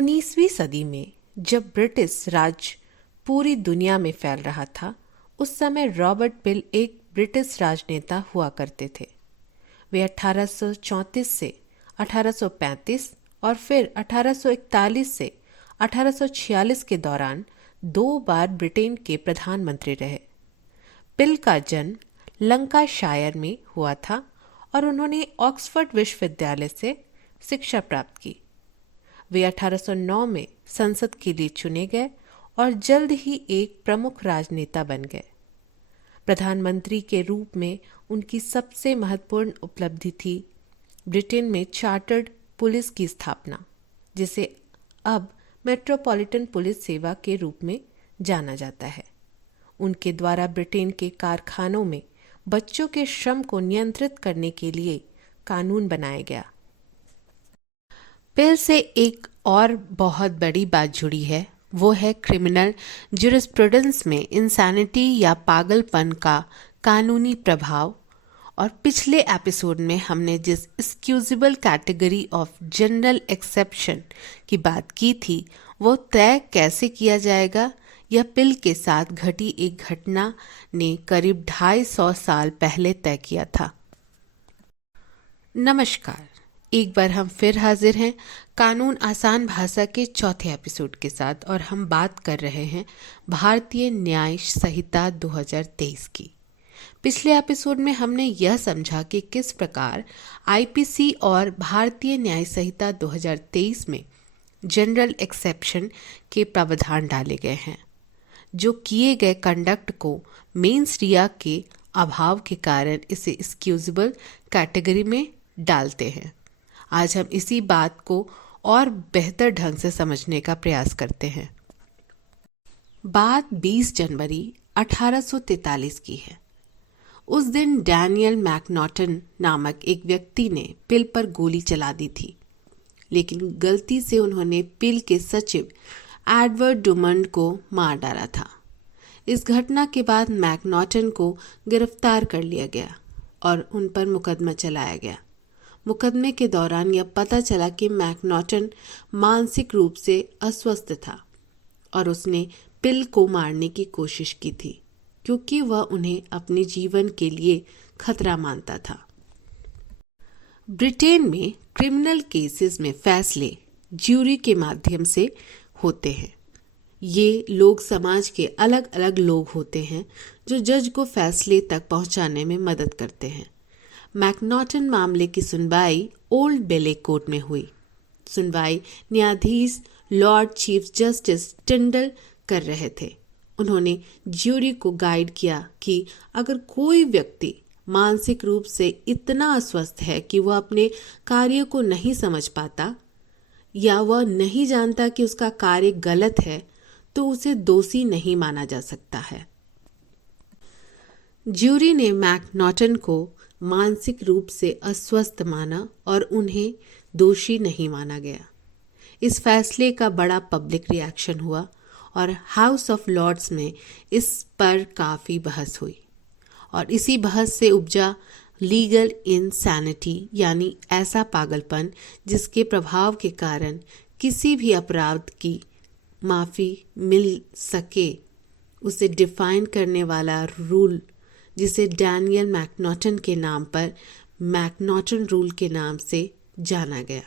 19वीं सदी में जब ब्रिटिश राज पूरी दुनिया में फैल रहा था, उस समय रॉबर्ट पिल एक ब्रिटिश राजनेता हुआ करते थे। वे 1834 से 1835 और फिर 1841 से 1846 के दौरान 2 बार ब्रिटेन के प्रधानमंत्री रहे। पिल का जन्म लंकाशायर में हुआ था और उन्होंने ऑक्सफोर्ड विश्वविद्यालय से शिक्षा प्राप्त की। वे 1809 में संसद के लिए चुने गए और जल्द ही एक प्रमुख राजनेता बन गए। प्रधानमंत्री के रूप में उनकी सबसे महत्वपूर्ण उपलब्धि थी ब्रिटेन में चार्टर्ड पुलिस की स्थापना, जिसे अब मेट्रोपॉलिटन पुलिस सेवा के रूप में जाना जाता है। उनके द्वारा ब्रिटेन के कारखानों में बच्चों के श्रम को नियंत्रित करने के लिए कानून बनाया गया। पिल से एक और बहुत बड़ी बात जुड़ी है, वो है क्रिमिनल ज्यूरिस्प्रूडेंस में इंसैनिटी या पागलपन का कानूनी प्रभाव। और पिछले एपिसोड में हमने जिस excusable category of general exception की बात की थी, वो तय कैसे किया जाएगा, यह पिल के साथ घटी एक घटना ने करीब 250 साल पहले तय किया था। नमस्कार, एक बार हम फिर हाजिर हैं कानून आसान भाषा के चौथे एपिसोड के साथ, और हम बात कर रहे हैं भारतीय न्याय संहिता 2023 की। पिछले एपिसोड में हमने यह समझा कि किस प्रकार आईपीसी और भारतीय न्याय संहिता 2023 में जनरल एक्सेप्शन के प्रावधान डाले गए हैं, जो किए गए कंडक्ट को मेंस रिया के अभाव के कारण इसे एक्सक्यूजेबल कैटेगरी में डालते हैं। आज हम इसी बात को और बेहतर ढंग से समझने का प्रयास करते हैं। बात 20 जनवरी 1843 की है। उस दिन डैनियल मैकनॉटन नामक एक व्यक्ति ने पिल पर गोली चला दी थी, लेकिन गलती से उन्होंने पिल के सचिव एडवर्ड डुमंड को मार डाला था। इस घटना के बाद मैकनॉटन को गिरफ्तार कर लिया गया और उन पर मुकदमा चलाया गया। मुकदमे के दौरान यह पता चला कि मैकनॉटन मानसिक रूप से अस्वस्थ था और उसने पिल को मारने की कोशिश की थी, क्योंकि वह उन्हें अपने जीवन के लिए खतरा मानता था। ब्रिटेन में क्रिमिनल केसेस में फैसले ज्यूरी के माध्यम से होते हैं। ये लोग समाज के अलग अलग लोग होते हैं जो जज को फैसले तक पहुंचाने में मदद करते हैं। मैकनॉटन मामले की सुनवाई ओल्ड बेले कोर्ट में हुई। सुनवाई न्यायाधीश लॉर्ड चीफ जस्टिस टिंडल कर रहे थे। उन्होंने ज्यूरी को गाइड किया कि अगर कोई व्यक्ति मानसिक रूप से इतना अस्वस्थ है कि वह अपने कार्य को नहीं समझ पाता या वह नहीं जानता कि उसका कार्य गलत है, तो उसे दोषी नहीं माना जा सकता है। ज्यूरी ने मैकनॉटन को मानसिक रूप से अस्वस्थ माना और उन्हें दोषी नहीं माना गया। इस फैसले का बड़ा पब्लिक रिएक्शन हुआ और हाउस ऑफ लॉर्ड्स में इस पर काफ़ी बहस हुई, और इसी बहस से उपजा लीगल इनसैनिटी, यानी ऐसा पागलपन जिसके प्रभाव के कारण किसी भी अपराध की माफ़ी मिल सके, उसे डिफाइन करने वाला रूल, जिसे डैनियल मैकनॉटन के नाम पर मैकनॉटन रूल के नाम से जाना गया।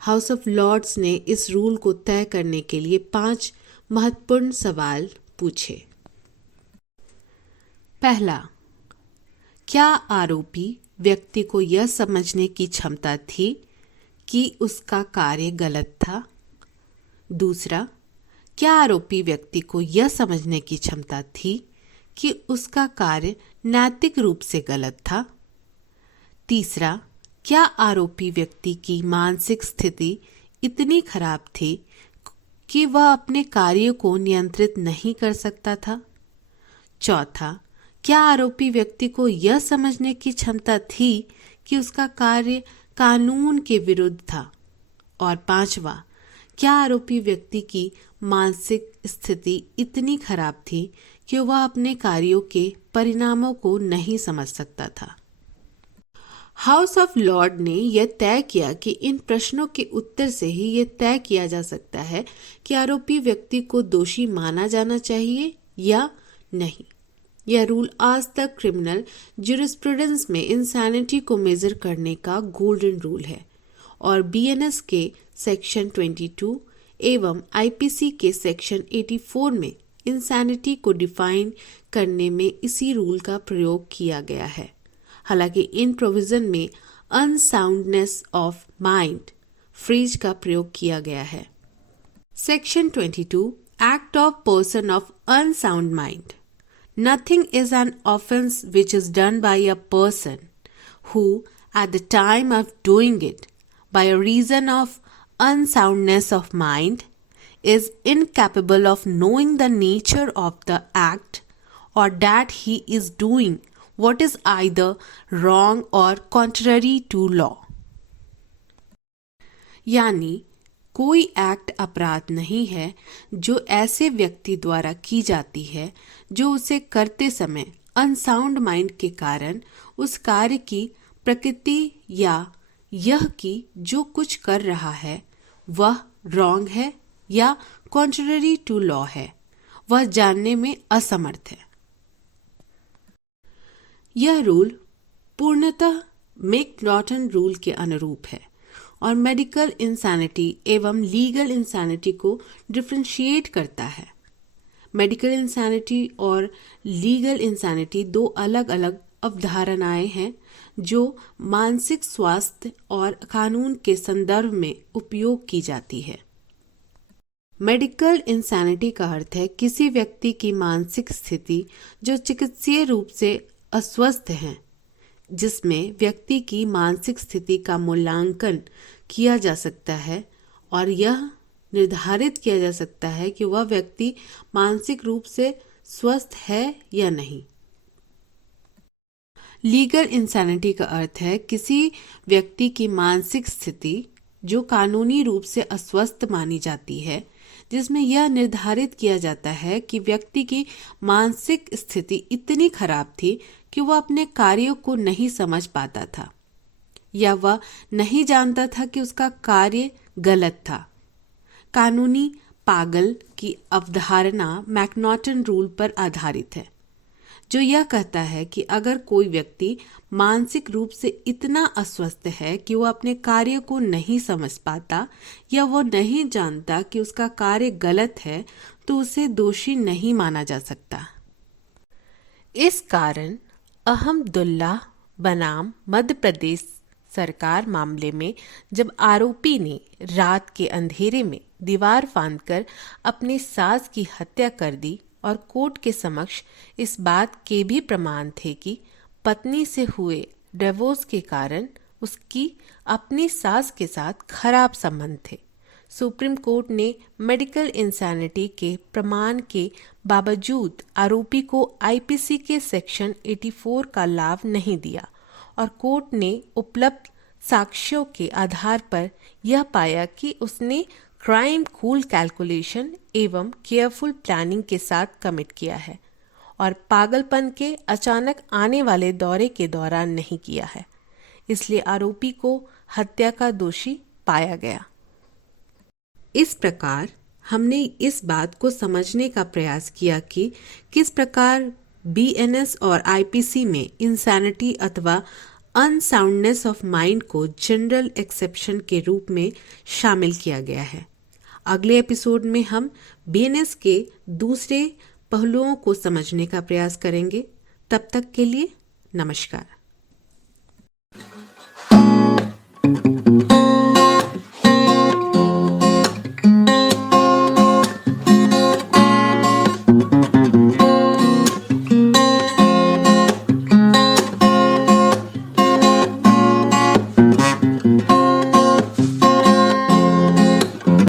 हाउस ऑफ लॉर्ड्स ने इस रूल को तय करने के लिए 5 महत्वपूर्ण सवाल पूछे। पहला, क्या आरोपी व्यक्ति को यह समझने की क्षमता थी कि उसका कार्य गलत था? दूसरा, क्या आरोपी व्यक्ति को यह समझने की क्षमता थी कि उसका कार्य नैतिक रूप से गलत था? तीसरा, क्या आरोपी व्यक्ति की मानसिक स्थिति इतनी खराब थी कि वह अपने कार्य को नियंत्रित नहीं कर सकता था? चौथा, क्या आरोपी व्यक्ति को यह समझने की क्षमता थी कि उसका कार्य कानून के विरुद्ध था? और पांचवा, क्या आरोपी व्यक्ति की मानसिक स्थिति इतनी खराब थी कि वह अपने कार्यों के परिणामों को नहीं समझ सकता था? हाउस ऑफ लॉर्ड ने यह तय किया कि इन प्रश्नों के उत्तर से ही यह तय किया जा सकता है कि आरोपी व्यक्ति को दोषी माना जाना चाहिए या नहीं। यह रूल आज तक क्रिमिनल ज्यूरिस्प्रूडेंस में इंसैनिटी को मेजर करने का गोल्डन रूल है और बीएनएस के सेक्शन 22 एवं आईपीसी के सेक्शन 84 में इंसैनिटी को डिफाइन करने में इसी रूल का प्रयोग किया गया है। हालांकि इन प्रोविजन में अनसाउंडनेस ऑफ माइंड फ्रेज का प्रयोग किया गया है। Section 22 act of person of unsound mind. Nothing is an offense which is done by a person who, at the time of doing it, by a reason of unsoundness of mind, is incapable of knowing the nature of the act, or that he is doing what is either wrong or contrary to law. यानी कोई act अपराध नहीं है जो ऐसे व्यक्ति द्वारा की जाती है जो उसे करते समय अनसाउंड माइंड के कारण उस कार्य की प्रकृति या यह कि जो कुछ कर रहा है वह रॉन्ग है या कॉन्ट्ररी टू लॉ है, वह जानने में असमर्थ है। यह रूल पूर्णतः मैकनॉटन रूल के अनुरूप है और मेडिकल इंसैनिटी एवं लीगल इंसैनिटी को डिफरेंशिएट करता है। मेडिकल इंसैनिटी और लीगल इंसैनिटी दो अलग अलग अवधारणाएं हैं जो मानसिक स्वास्थ्य और कानून के संदर्भ में उपयोग की जाती है। मेडिकल इंसैनिटी का अर्थ है किसी व्यक्ति की मानसिक स्थिति जो चिकित्सीय रूप से अस्वस्थ है, जिसमें व्यक्ति की मानसिक स्थिति का मूल्यांकन किया जा सकता है और यह निर्धारित किया जा सकता है कि वह व्यक्ति मानसिक रूप से स्वस्थ है या नहीं। लीगल इंसैनिटी का अर्थ है किसी व्यक्ति की मानसिक स्थिति जो कानूनी रूप से अस्वस्थ मानी जाती है, जिसमें यह निर्धारित किया जाता है कि व्यक्ति की मानसिक स्थिति इतनी खराब थी कि वह अपने कार्यों को नहीं समझ पाता था या वह नहीं जानता था कि उसका कार्य गलत था। कानूनी पागल की अवधारणा मैकनॉटन रूल पर आधारित है, जो यह कहता है कि अगर कोई व्यक्ति मानसिक रूप से इतना अस्वस्थ है कि वह अपने कार्य को नहीं समझ पाता या वह नहीं जानता कि उसका कार्य गलत है, तो उसे दोषी नहीं माना जा सकता। इस कारण अहमदुल्ला बनाम मध्य प्रदेश सरकार मामले में जब आरोपी ने रात के अंधेरे में दीवार फांदकर अपनी सास की हत्या कर दी और कोर्ट के समक्ष इस बात के भी प्रमाण थे कि पत्नी से हुए डिवोर्स के कारण उसकी अपनी सास के साथ खराब संबंध थे, सुप्रीम कोर्ट ने मेडिकल इंसैनिटी के प्रमाण के बावजूद आरोपी को आईपीसी के सेक्शन 84 का लाभ नहीं दिया और कोर्ट ने उपलब्ध साक्ष्यों के आधार पर यह पाया कि उसने क्राइम कूल कैलकुलेशन एवं केयरफुल प्लानिंग के साथ कमिट किया है और पागलपन के अचानक आने वाले दौरे के दौरान नहीं किया है, इसलिए आरोपी को हत्या का दोषी पाया गया। इस प्रकार हमने इस बात को समझने का प्रयास किया कि किस प्रकार बीएनएस और आईपीसी में इंसैनिटी अथवा अनसाउंडनेस ऑफ माइंड को जनरल एक्सेप्शन के रूप में शामिल किया गया है। अगले एपिसोड में हम बीएनएस के दूसरे पहलुओं को समझने का प्रयास करेंगे। तब तक के लिए नमस्कार।